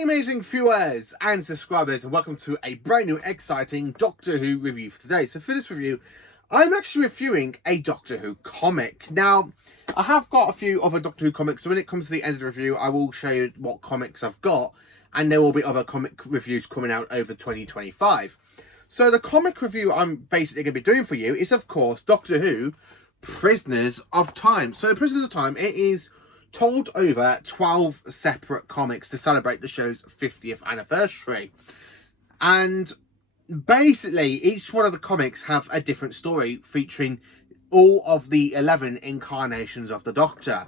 morning, amazing viewers and subscribers, and welcome to a brand new exciting Doctor Who review for today. So for this review, I'm actually reviewing a Doctor Who comic. Now, I have got a few other Doctor Who comics, so when it comes to the end of the review, I will show you what comics I've got, and there will be other comic reviews coming out over 2025. So the comic review I'm basically going to be doing for you is, of course, Doctor Who Prisoners of Time. So Prisoners of Time, it is told over 12 separate comics to celebrate the show's 50th anniversary. And basically, each one of the comics have a different story featuring all of the 11 incarnations of the Doctor.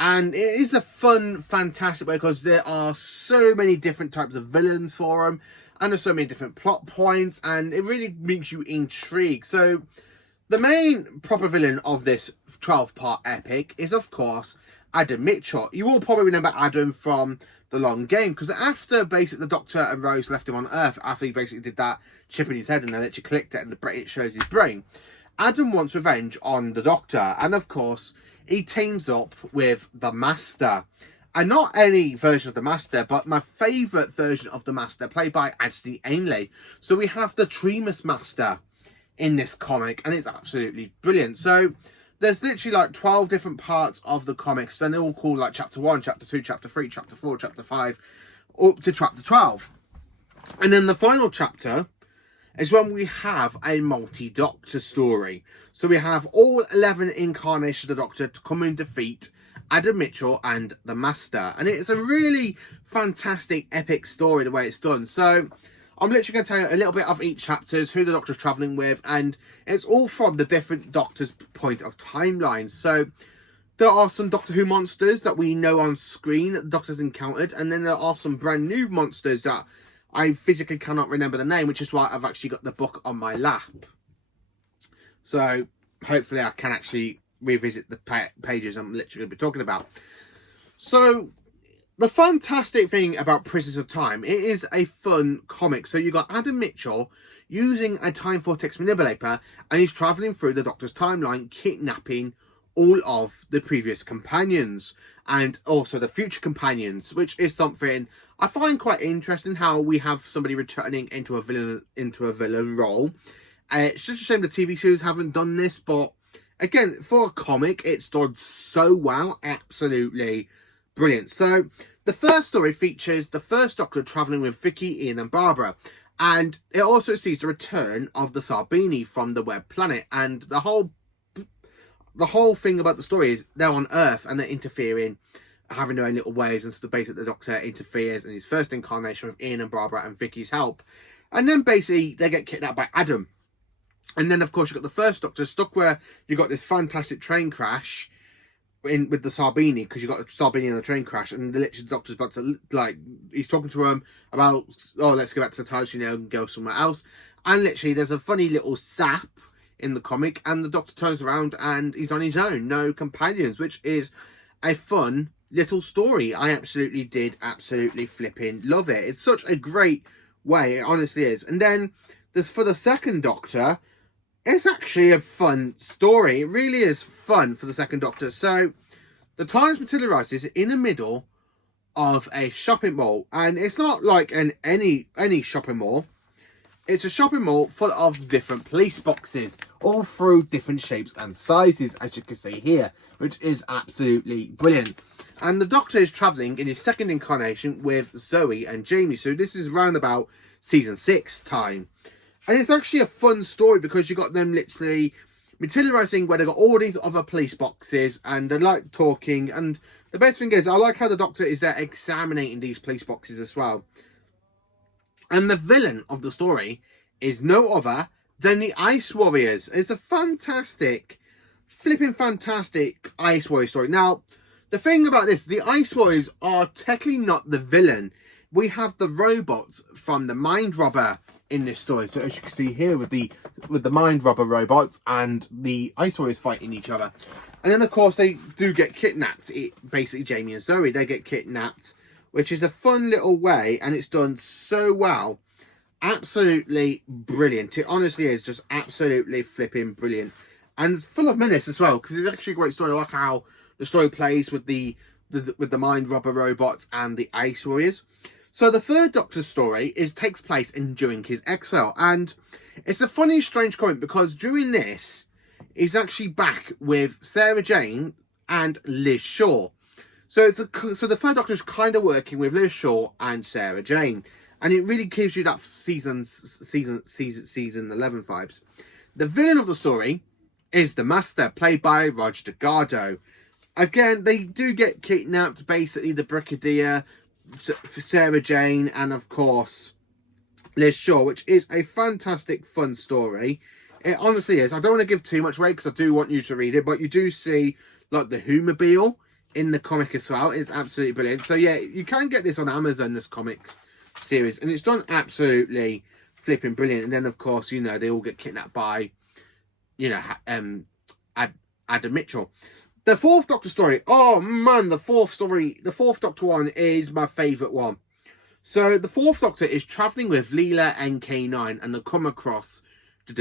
And it is a fun, fantastic way because there are so many different types of villains for them, and there's so many different plot points, and it really makes you intrigued. So the main proper villain of this 12-part epic is, of course, Adam Mitchell. You will probably remember Adam from The Long Game, because after basically the Doctor and Rose left him on Earth, after he basically did that chip in his head and they literally clicked it and it shows his brain, Adam wants revenge on the Doctor, and of course he teams up with the Master. And not any version of the Master, but my favourite version of the Master, played by Anthony Ainley. So we have the Tremas Master in this comic, and it's absolutely brilliant. So there's literally like 12 different parts of the comics, and they're all called like chapter 1, chapter 2, chapter 3, chapter 4, chapter 5, up to chapter 12. And then the final chapter is when we have a multi-Doctor story. So we have all 11 incarnations of the Doctor to come and defeat Adam Mitchell and the Master. And it's a really fantastic, epic story the way it's done. So I'm literally going to tell you a little bit of each chapters, who the Doctor's travelling with, and it's all from the different Doctor's point of timelines. So there are some Doctor Who monsters that we know on screen that the Doctor's encountered, and then there are some brand new monsters that I physically cannot remember the name, which is why I've actually got the book on my lap. So hopefully I can actually revisit the pages I'm literally going to be talking about. So the fantastic thing about Prisoners of Time, it is a fun comic. So you got Adam Mitchell using a time vortex manipulator, and he's travelling through the Doctor's timeline, kidnapping all of the previous companions and also the future companions, which is something I find quite interesting, how we have somebody returning into a villain role. It's just a shame the TV series haven't done this, but again, for a comic, it's done so well. Absolutely brilliant. So the first story features the first Doctor travelling with Vicky, Ian and Barbara, and it also sees the return of the Sarbini from the Web Planet. And the whole thing about the story is they're on Earth and they're interfering, having their own little ways, and so basically the Doctor interferes in his first incarnation with Ian and Barbara and Vicky's help, and then basically they get kidnapped by Adam. And then of course you've got the first Doctor stuck where you got this fantastic train crash with the Sarbini, because you got the Sarbini in the train crash, and literally the Doctor's about to, like, he's talking to him about, oh, let's go back to the TARDIS, and go somewhere else. And literally there's a funny little sap in the comic, and the Doctor turns around and he's on his own, no companions, which is a fun little story. I absolutely flipping love it. It's such a great way, it honestly is. And then there's, for the second Doctor, it's actually a fun story. It really is fun for the second Doctor. So the TARDIS materializes in the middle of a shopping mall, and it's not like any shopping mall. It's a shopping mall full of different police boxes, all through different shapes and sizes, as you can see here, which is absolutely brilliant. And the Doctor is travelling in his second incarnation with Zoe and Jamie. So this is around about season 6 time. And it's actually a fun story because you got them literally materialising where they got all these other police boxes, and they like talking. And the best thing is, I like how the Doctor is there examining these police boxes as well. And the villain of the story is no other than the Ice Warriors. It's a fantastic, flipping fantastic Ice Warrior story. Now, the thing about this, the Ice Warriors are technically not the villain. We have the robots from the Mind Robber in this story. So as you can see here with the Mind Robber robots and the Ice Warriors fighting each other. And then of course they do get kidnapped. Basically Jamie and Zoe, they get kidnapped, which is a fun little way, and it's done so well. Absolutely brilliant. It honestly is just absolutely flipping brilliant. And full of menace as well, because it's actually a great story. I like how the story plays with the Mind Robber robots and the Ice Warriors. So the third Doctor's story takes place during his exile, and it's a funny, strange comic because during this, he's actually back with Sarah Jane and Liz Shaw. So so the third Doctor is kind of working with Liz Shaw and Sarah Jane, and it really gives you that season 11 vibes. The villain of the story is the Master, played by Roger Delgado. Again, they do get kidnapped, basically the Brigadier, Sarah Jane, and of course Liz Shaw, which is a fantastic, fun story. It honestly is. I don't want to give too much away because I do want you to read it, but you do see like the Who-mobile in the comic as well. It's absolutely brilliant. So yeah, you can get this on Amazon, this comic series, and it's done absolutely flipping brilliant. And then of course, you know, they all get kidnapped by, you know, Adam Mitchell. The fourth Doctor story, oh man, the fourth Doctor one is my favourite one. So the fourth Doctor is travelling with Leela and K9, and they come across in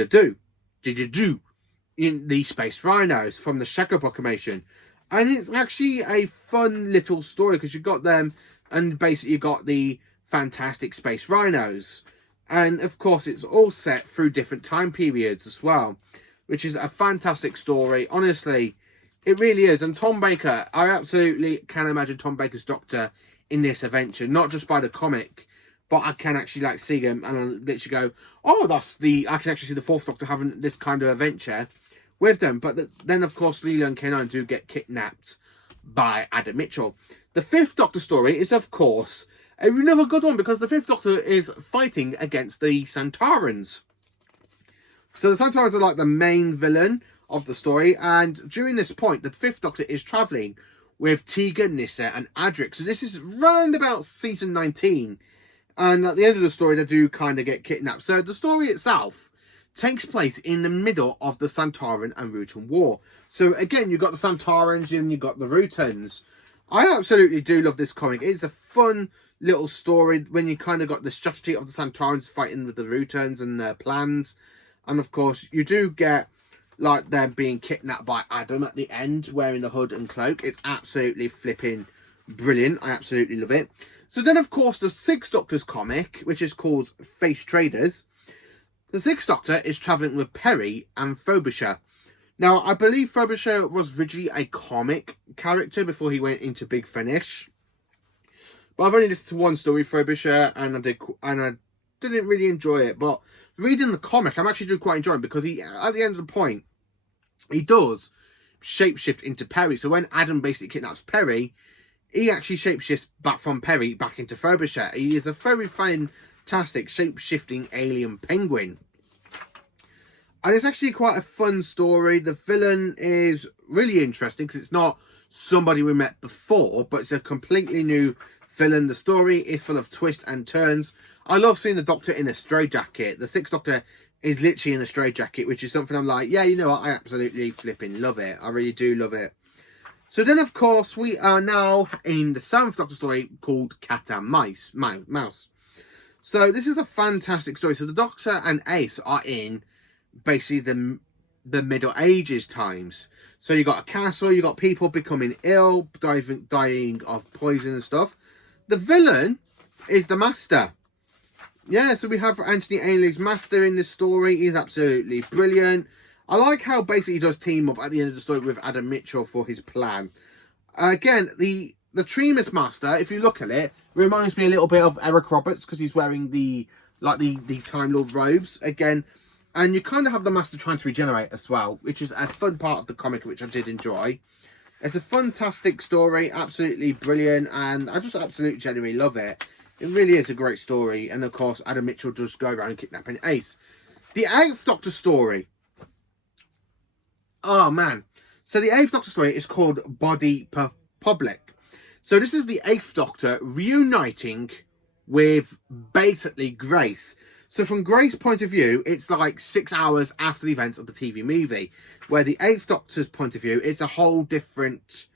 the Space Rhinos from the Shadow Proclamation. And it's actually a fun little story because you've got them, and basically you've got the fantastic Space Rhinos. And of course it's all set through different time periods as well, which is a fantastic story. Honestly, it really is. And Tom Baker, I absolutely can imagine Tom Baker's Doctor in this adventure, not just by the comic, but I can actually like see him and I literally go, oh, I can actually see the fourth Doctor having this kind of adventure with them. But then of course Leela and K9 do get kidnapped by Adam Mitchell. The fifth Doctor story is of course another good one because the fifth Doctor is fighting against the Santarans. So the Santarans are like the main villain of the story, and during this point the fifth Doctor is travelling with Tegan, Nyssa and Adric. So this is round about season 19, and at the end of the story they do kind of get kidnapped. So the story itself takes place in the middle of the Santaran and Rutan War. So again, you've got the Santarans and you've got the Rutans. I absolutely do love this comic. It's a fun little story when you kind of got the strategy of the Santarans fighting with the Rutans and their plans. And of course, you do get like them being kidnapped by Adam at the end, wearing the hood and cloak. It's absolutely flipping brilliant. I absolutely love it. So then, of course, the Sixth Doctor's comic, which is called Face Traders. The Sixth Doctor is travelling with Perry and Frobisher. Now, I believe Frobisher was originally a comic character before he went into Big Finish. But I've only listened to one story, Frobisher, and I didn't really enjoy it. But reading the comic, I'm actually quite enjoying it because he, at the end of the point, he does shapeshift into Perry. So when Adam basically kidnaps Perry, he actually shapeshifts back from Perry back into Frobisher. He is a very fantastic shape-shifting alien penguin. And it's actually quite a fun story. The villain is really interesting because it's not somebody we met before, but it's a completely new villain. The story is full of twists and turns. I love seeing the Doctor in a straitjacket. The Sixth Doctor is literally in a straitjacket, which is something I'm like, yeah, you know what? I absolutely flipping love it. I really do love it. So then, of course, we are now in the Seventh Doctor story called Cat and Mouse. So this is a fantastic story. So the Doctor and Ace are in basically the Middle Ages times. So you got a castle, you got people becoming ill, dying of poison and stuff. The villain is the Master. Yeah, so we have Anthony Ainley's Master in this story. He's absolutely brilliant. I like how basically he does team up at the end of the story with Adam Mitchell for his plan. Again, the Tremas Master, if you look at it, reminds me a little bit of Eric Roberts because he's wearing the Time Lord robes again. And you kind of have the Master trying to regenerate as well, which is a fun part of the comic, which I did enjoy. It's a fantastic story, absolutely brilliant, and I just absolutely genuinely love it. It really is a great story. And of course, Adam Mitchell does go around kidnapping Ace. The Eighth Doctor story. Oh, man. So the Eighth Doctor story is called Body Public. So this is the Eighth Doctor reuniting with basically Grace. So from Grace's point of view, it's like 6 hours after the events of the TV movie. Where the Eighth Doctor's point of view, it's a whole different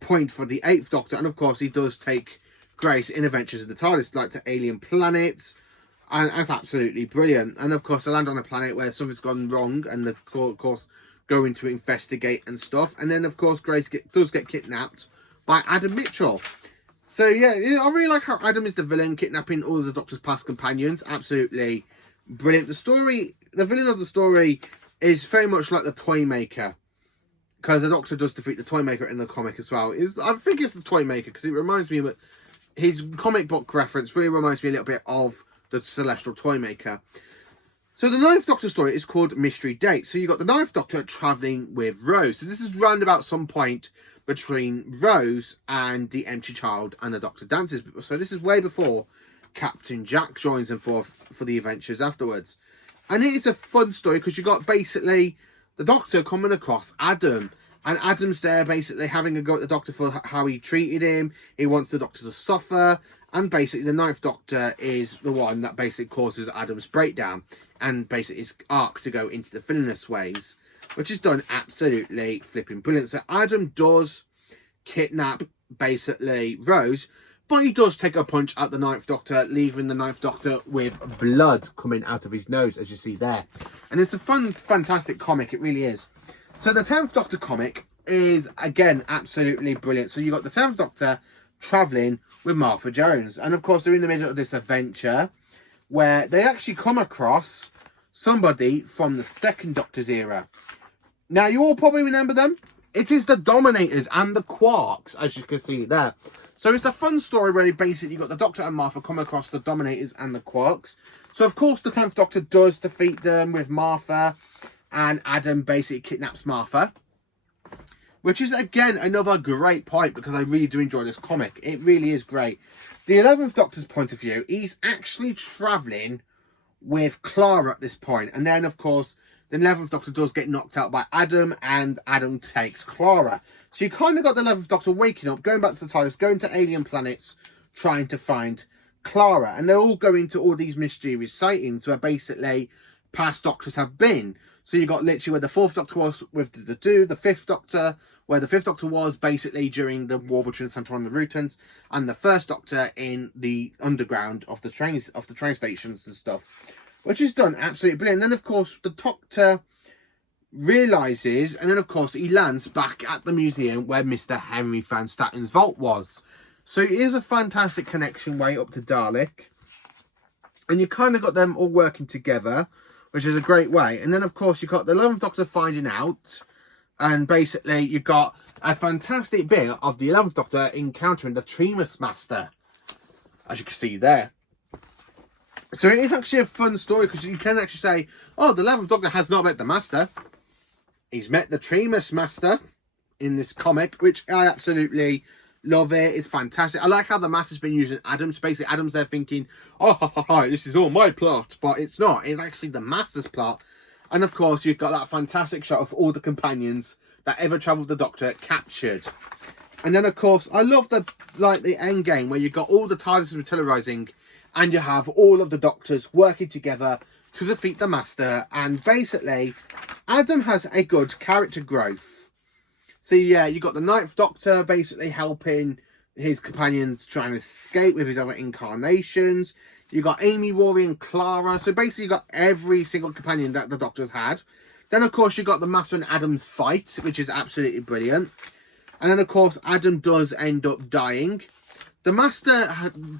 point for the Eighth Doctor. And of course, he does take Grace in Adventures of the TARDIS, like to alien planets. And that's absolutely brilliant. And of course, they land on a planet where something's gone wrong. And of course, going to investigate and stuff. And then, of course, Grace does get kidnapped by Adam Mitchell. So yeah, I really like how Adam is the villain, kidnapping all of the Doctor's past companions. Absolutely brilliant. The villain of the story is very much like the Toymaker, because the Doctor does defeat the Toymaker in the comic as well. I think it's the Toymaker because it reminds me of his comic book reference. Really reminds me a little bit of the Celestial Toymaker. So the Ninth Doctor story is called Mystery Date. So you got the Ninth Doctor travelling with Rose. So this is round about some point between Rose and the Empty Child and the Doctor dances. So this is way before Captain Jack joins them for the adventures afterwards. And it is a fun story because you got basically the Doctor coming across Adam. And Adam's there basically having a go at the Doctor for how he treated him. He wants the Doctor to suffer. And basically the Ninth Doctor is the one that basically causes Adam's breakdown. And basically his arc to go into the villainous ways, which is done absolutely flipping brilliant. So Adam does kidnap basically Rose, but he does take a punch at the Ninth Doctor, leaving the Ninth Doctor with blood coming out of his nose, as you see there. And it's a fantastic comic, it really is. So the 10th Doctor comic is, again, absolutely brilliant. So you got the 10th Doctor travelling with Martha Jones. And of course, they're in the middle of this adventure where they actually come across somebody from the 2nd Doctor's era. Now, you all probably remember them. It is the Dominators and the Quarks, as you can see there. So it's a fun story where basically you got the Doctor and Martha come across the Dominators and the Quarks. So, of course, the 10th Doctor does defeat them with Martha, and Adam basically kidnaps Martha. Which is, again, another great point, because I really do enjoy this comic. It really is great. The 11th Doctor's point of view, he's actually travelling with Clara at this point. And then, of course, the 11th Doctor does get knocked out by Adam, and Adam takes Clara. So you kind of got the 11th Doctor waking up, going back to the TARDIS, going to alien planets, trying to find Clara. And they're all going to all these mysterious sightings where basically past Doctors have been. So you got literally where the 4th Doctor was with the the 5th Doctor, where the 5th Doctor was basically during the war between the Centauri and the Rootans, and the 1st Doctor in the underground of the train stations and stuff, which is done absolutely brilliant. And then, of course, the Doctor realises, and then, of course, he lands back at the museum where Mr. Henry Van Statten's vault was. So it is a fantastic connection way up to Dalek. And you kind of got them all working together, which is a great way. And then, of course, you got the 11th Doctor finding out. And basically, you got a fantastic bit of the 11th Doctor encountering the Tremus Master, as you can see there. So it is actually a fun story, because you can actually say, oh, the 11th Doctor has not met the Master. He's met the Tremus Master in this comic, which I absolutely love. It's fantastic. I like how the Master's been using Adam's. Basically, Adam's there thinking, oh, this is all my plot. But it's not. It's actually the Master's plot. And, of course, you've got that fantastic shot of all the companions that ever travelled with the Doctor captured. And then, of course, I love the end game where you've got all the TARDIS materialising, and you have all of the Doctors working together to defeat the Master. And basically, Adam has a good character growth. So, yeah, you got the 9th Doctor basically helping his companions trying to escape with his other incarnations. You got Amy, Rory, and Clara. So, basically, you got every single companion that the Doctor's had. Then, of course, you got the Master and Adam's fight, which is absolutely brilliant. And then, of course, Adam does end up dying. The Master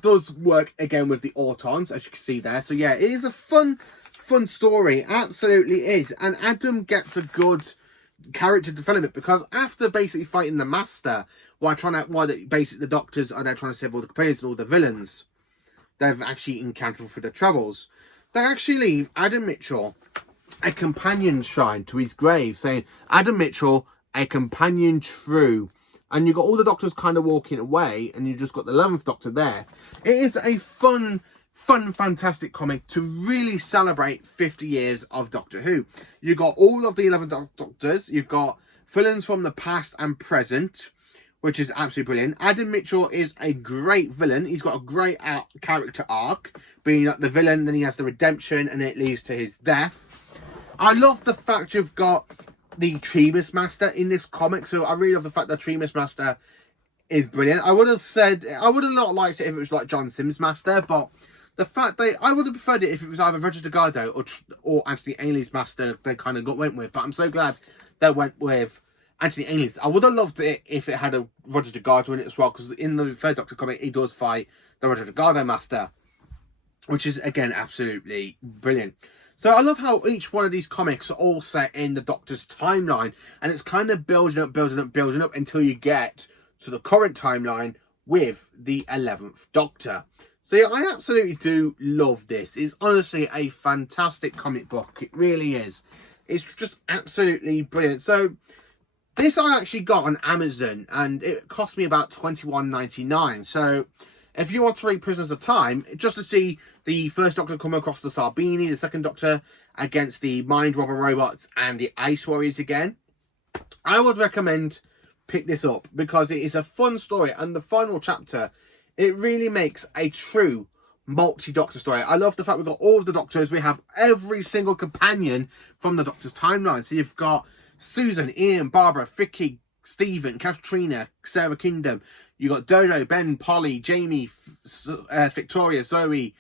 does work again with the Autons, as you can see there. So, yeah, it is a fun story. Absolutely is. And Adam gets a good character development, because after basically fighting the Master, basically the Doctors are there trying to save all the companions and all the villains they've actually encountered for their travels, they actually leave Adam Mitchell a companion shrine to his grave, saying, Adam Mitchell, a companion true. And you've got all the Doctors kind of walking away, and you've just got the 11th Doctor there. It is a fun, fantastic comic to really celebrate 50 years of Doctor Who. You've got all of the 11 Doctors. You've got villains from the past and present, which is absolutely brilliant. Adam Mitchell is a great villain. He's got a great character arc, being like the villain, then he has the redemption, and it leads to his death. I love the fact you've got the Tremus Master in this comic. So I really love the fact that Tremus Master is brilliant. I would have not liked it if it was like John Sims Master, but the fact I would have preferred it if it was either Roger Delgado or Anthony Ainley's Master they kind of went with. But I'm so glad they went with Anthony Aliens. I would have loved it if it had a Roger Delgado in it as well, because in the third Doctor comic, he does fight the Roger Delgado Master, which is, again, absolutely brilliant. So I love how each one of these comics are all set in the Doctor's timeline, and it's kind of building up until you get to the current timeline with the 11th Doctor. So yeah, I absolutely do love this. It's honestly a fantastic comic book. It really is. It's just absolutely brilliant. So this I actually got on Amazon, and it cost me about $21.99. So if you want to read Prisoners of Time, just to see the first Doctor come across the Sarbini, the second Doctor against the Mind Robber robots and the Ice Warriors again, I would recommend pick this up, because it is a fun story, and the final chapter, it really makes a true multi-Doctor story. I love the fact we've got all of the Doctors. We have every single companion from the Doctor's timeline. So you've got Susan, Ian, Barbara, Vicky, Stephen, Katrina, Sarah Kingdom. You got Dodo, Ben, Polly, Jamie, Victoria, Zoe.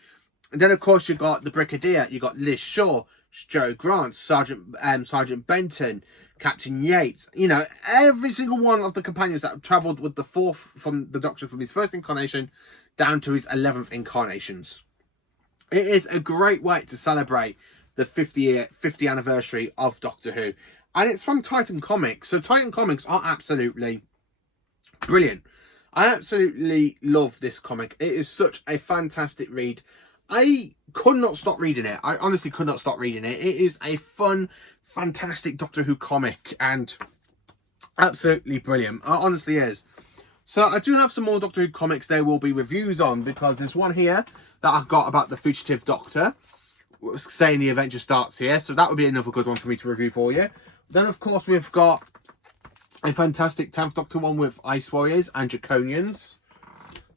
And then, of course, you've got the Brigadier. You've got Liz Shaw, Joe Grant, Sergeant Benton, Captain Yates. You know, every single one of the companions that have travelled with the fourth from the Doctor from his first incarnation down to his 11th incarnations. It is a great way to celebrate the 50th anniversary of Doctor Who. And it's from Titan Comics. So Titan Comics are absolutely brilliant. I absolutely love this comic. It is such a fantastic read. I could not stop reading it. I honestly could not stop reading it. It is a fun, fantastic Doctor Who comic, and absolutely brilliant. It honestly is. So I do have some more Doctor Who comics there will be reviews on, because there's one here that I've got about the Fugitive Doctor, saying the adventure starts here. So that would be another good one for me to review for you. Then, of course, we've got a fantastic 10th Doctor one with Ice Warriors and Draconians.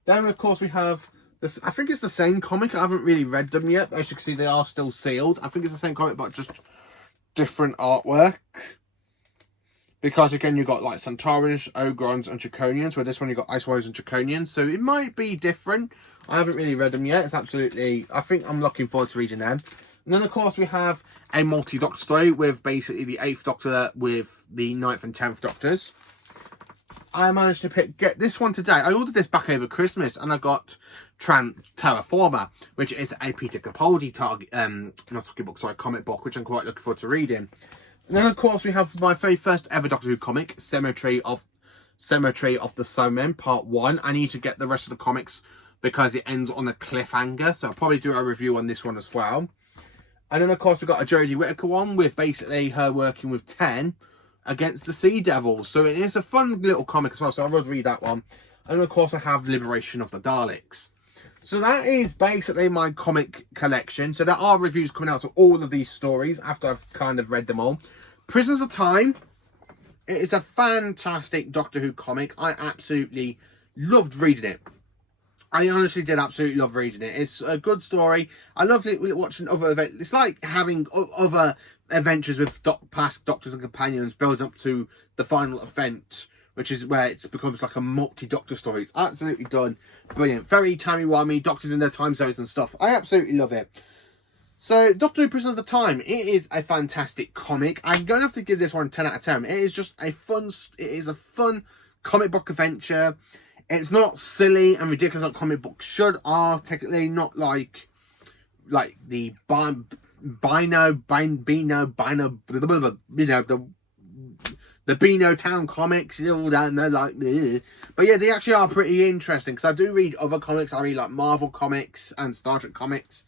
Then, of course, we have this. I think it's the same comic. I haven't really read them yet. As you can see, they are still sealed. I think it's the same comic, but just different artwork. Because, again, you've got, like, Centaurans, Ogrons, and Draconians, where this one you've got Ice Warriors and Draconians. So it might be different. I haven't really read them yet. It's absolutely... I think I'm looking forward to reading them. And then, of course, we have a multi-Doctor story with basically the 8th Doctor with the 9th and 10th Doctors. I managed to get this one today. I ordered this back over Christmas, and I got Terraformer, which is a Peter Capaldi comic book, which I'm quite looking forward to reading. And then, of course, we have my very first ever Doctor Who comic, Cemetery of the Snowmen, Part 1. I need to get the rest of the comics because it ends on a cliffhanger, so I'll probably do a review on this one as well. And then, of course, we've got a Jodie Whittaker one with basically her working with 10 against the Sea Devils. So it is a fun little comic as well, so I will read that one. And, of course, I have Liberation of the Daleks. So that is basically my comic collection. So there are reviews coming out of all of these stories after I've kind of read them all. Prisoners of Time. It is a fantastic Doctor Who comic. I absolutely loved reading it. I honestly did absolutely love reading it. It's a good story. I love it watching other events. It's like having other adventures with past Doctors and Companions build up to the final event, which is where it becomes like a multi-Doctor story. It's absolutely done brilliant. Very timey-wimey, Doctors in their time zones and stuff. I absolutely love it. So, Doctor Who Prisoners of Time, it is a fantastic comic. I'm going to have to give this one 10 out of 10. It is just a fun comic book adventure. It's not silly and ridiculous like comic books should are, technically, not like the the Beano Town comics, you know, and they're like, ugh. But yeah, they actually are pretty interesting, because I do read other comics. I read like Marvel comics and Star Trek comics,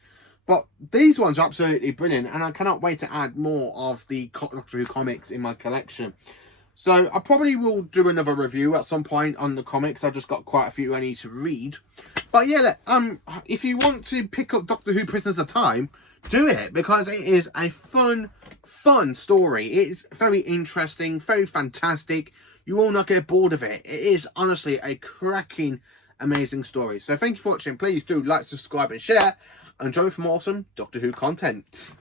but these ones are absolutely brilliant, and I cannot wait to add more of the Doctor Who comics in my collection. So I probably will do another review at some point on the comics. I've just got quite a few I need to read. But yeah, if you want to pick up Doctor Who Prisoners of Time, do it, because it is a fun story. It's very interesting, very fantastic. You will not get bored of it. It is honestly a cracking, amazing story. So thank you for watching. Please do like, subscribe and share, and join for more awesome Doctor Who content.